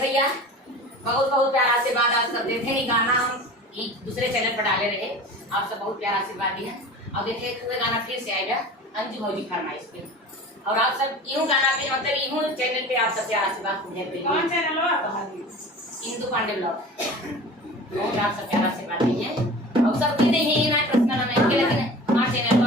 भैया बहुत बहुत प्यार आशीर्वाद आप सब देते नहीं गाना हम दूसरे चैनल पर डाले रहे, आप सब बहुत प्यार आशीर्वाद दिए और देखे तो गाना फिर से आएगा अंजू भौजी फरमाइश पे, और आप सब यूं गाना पे मतलब यूं चैनल पे आप सब प्यार आशीर्वाद मुझे पे कौन चैनल हो इंदु पांडे ब्लॉग बहुत आप सब प्यार आशीर्वाद दीजिए और सब भी नहीं है ना पर्सनल नहीं, लेकिन हमारे चैनल पर